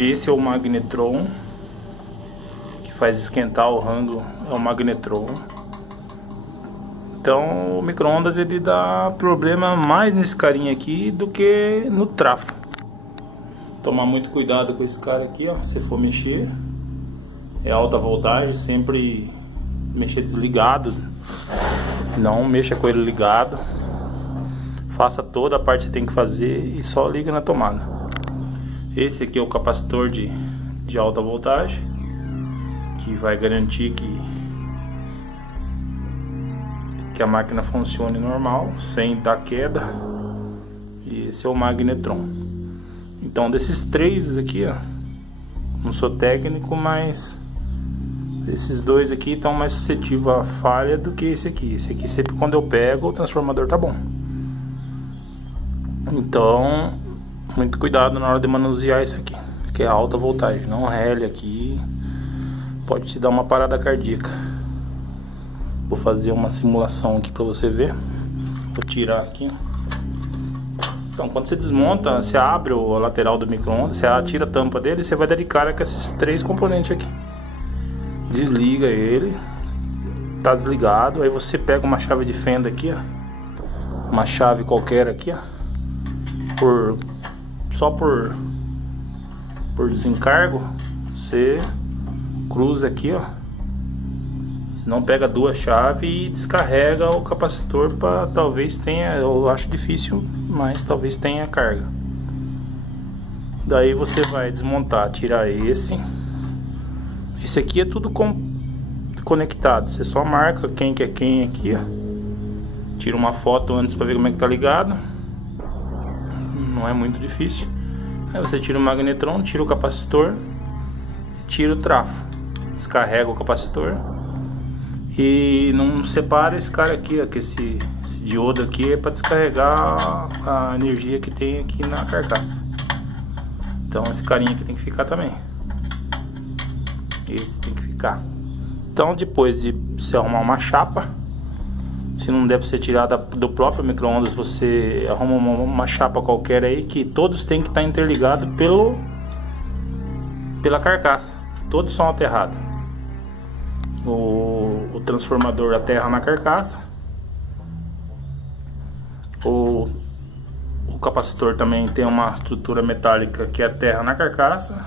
Esse é o magnetron, que faz esquentar o rango, é o magnetron. Então o micro-ondas ele dá problema mais nesse carinha aqui do que no trafo. Tomar muito cuidado com esse cara aqui, ó. Se for mexer, é alta voltagem, sempre mexer desligado. Não mexa com ele ligado. Faça toda a parte que você tem que fazer e só liga na tomada. Esse aqui é o capacitor de alta voltagem, que vai garantir que a máquina funcione normal, sem dar queda. E esse é o magnetron. Então desses três aqui, ó, não sou técnico, mas esses dois aqui estão mais suscetíveis à falha do que esse aqui. Esse aqui sempre quando eu pego o transformador tá bom. Então muito cuidado na hora de manusear isso aqui, que é alta voltagem. Não rele aqui, pode te dar uma parada cardíaca. Vou fazer uma simulação aqui para você ver. Vou tirar aqui. Então quando você desmonta, você abre a lateral do micro-ondas, você tira a tampa dele, você vai dar de cara com esses três componentes aqui. Desliga ele, tá desligado. Aí você pega uma chave de fenda aqui, ó, uma chave qualquer aqui, ó, só por desencargo, você cruza aqui, ó. Não pega duas chaves e descarrega o capacitor para talvez tenha, eu acho difícil, mas talvez tenha carga. Daí você vai desmontar, tirar esse aqui é tudo conectado. Você só marca quem que é quem aqui, ó. Tira uma foto antes para ver como é que tá ligado. Não é muito difícil. Aí você tira o magnetron, tira o capacitor, tira o trafo, descarrega o capacitor. E não separa esse cara aqui, ó, que esse diodo aqui é para descarregar a energia que tem aqui na carcaça. Então esse carinha aqui tem que ficar também. Esse tem que ficar. Então depois de você arrumar uma chapa, se não der para você tirar do próprio micro-ondas, você arruma uma chapa qualquer aí, que todos tem que estar interligados pela carcaça. Todos são aterrados. O transformador aterra na carcaça. O capacitor também tem uma estrutura metálica que aterra na carcaça.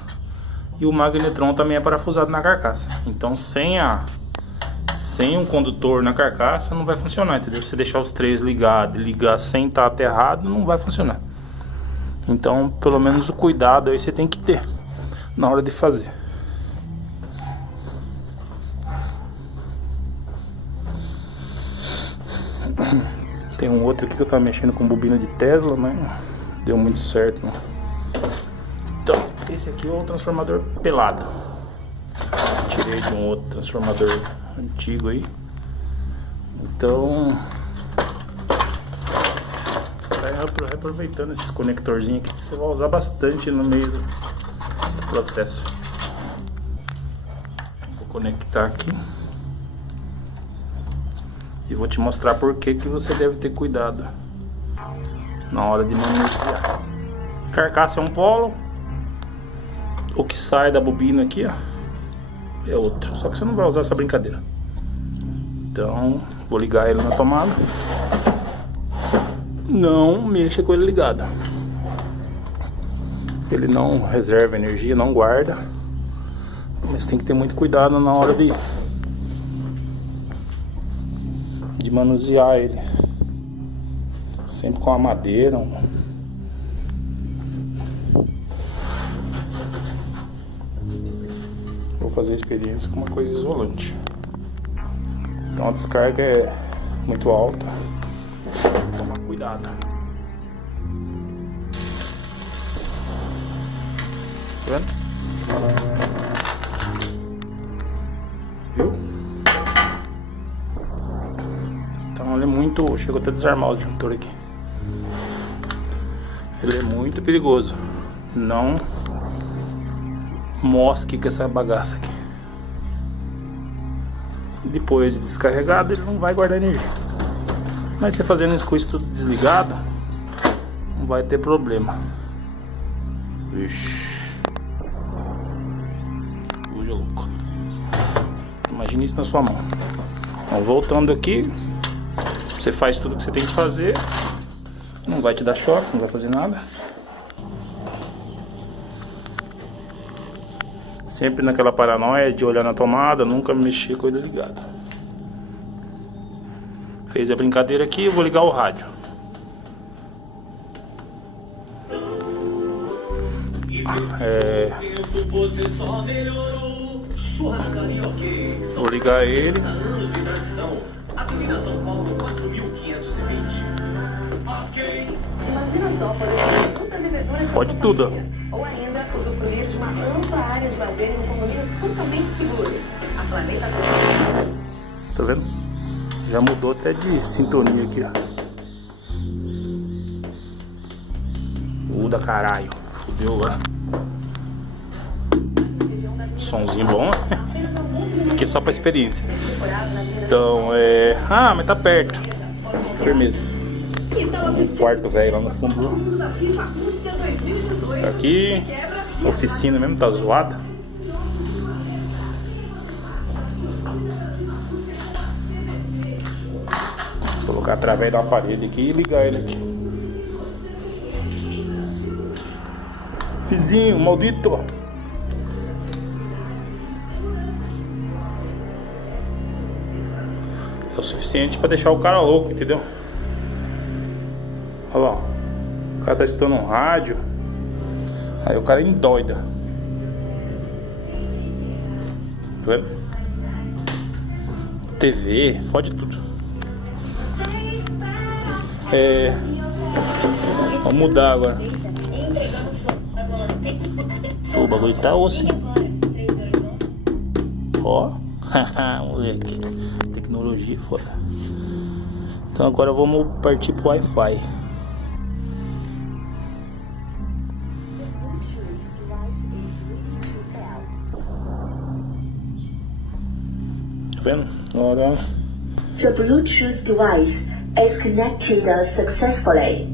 E o magnetron também é parafusado na carcaça. Então sem um condutor na carcaça não vai funcionar, entendeu? Se você deixar os três ligados e ligar sem estar aterrado, não vai funcionar. Então pelo menos o cuidado aí você tem que ter na hora de fazer. Tem um outro aqui que eu tava mexendo com bobina de Tesla, mas não deu muito certo, não. Então, esse aqui é o transformador pelado. Tirei de um outro transformador antigo aí. Então, você vai reaproveitando esses conectorzinhos aqui que você vai usar bastante no meio do processo. Vou conectar aqui. E vou te mostrar por que você deve ter cuidado na hora de manusear. Carcaça é um polo. O que sai da bobina aqui, ó, é outro. Só que você não vai usar essa brincadeira. Então, vou ligar ele na tomada. Não mexa com ele ligado. Ele não reserva energia, não guarda. Mas tem que ter muito cuidado na hora de manusear ele. Sempre com a madeira. Vou fazer a experiência com uma coisa isolante. Então a descarga é muito alta. Toma cuidado. Tá vendo? Viu? Então ele é muito... Chegou até a desarmar o disjuntor aqui. Ele é muito perigoso. Não mosque com essa bagaça aqui. Depois de descarregado, ele não vai guardar energia. Mas você fazendo isso com isso tudo desligado, não vai ter problema. Ixi. Imagine isso na sua mão. Então, voltando aqui, você faz tudo que você tem que fazer. Não vai te dar choque, não vai fazer nada. Sempre naquela paranoia de olhar na tomada, nunca mexer com ele ligado. Fez a brincadeira aqui, eu vou ligar o rádio. Vou ligar ele. Fode tudo. Ou ainda usufruir de uma ampla área de lazer em um condomínio totalmente seguro. A Planeta. Tá vendo? Já mudou até de sintonia aqui, ó. Muda caralho. Fudeu agora. Somzinho bom. Isso aqui é só pra experiência. Então ah, mas tá perto. Firmeza. Um quarto velho lá no fundo. Tá aqui. Oficina mesmo, tá zoada. Vou colocar através da parede aqui e ligar ele aqui. Vizinho, maldito. É o suficiente pra deixar o cara louco, entendeu? Olha lá, o cara tá escutando um rádio. Aí o cara endoida. Tá vendo? TV, fode tudo. Vamos mudar agora. O bagulho tá osso. Ó, moleque. Tecnologia foda. Então agora vamos partir pro Wi-Fi. Tá vendo? Agora. The Bluetooth device is connected successfully.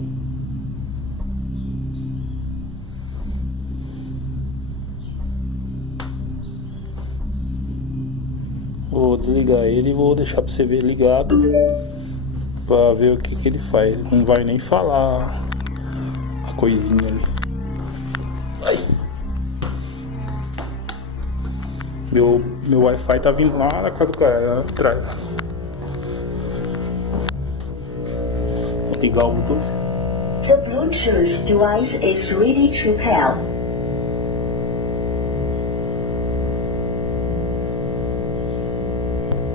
Vou desligar ele e vou deixar pra você ver ligado, pra ver o que que ele faz. Não vai nem falar a coisinha ali. Ai. Meu Wi-Fi tá vindo lá na casa do cara, atrás. Vou ligar o Bluetooth. The Bluetooth device is ready to pair.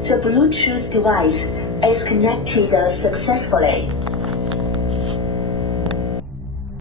The Bluetooth device is connected successfully.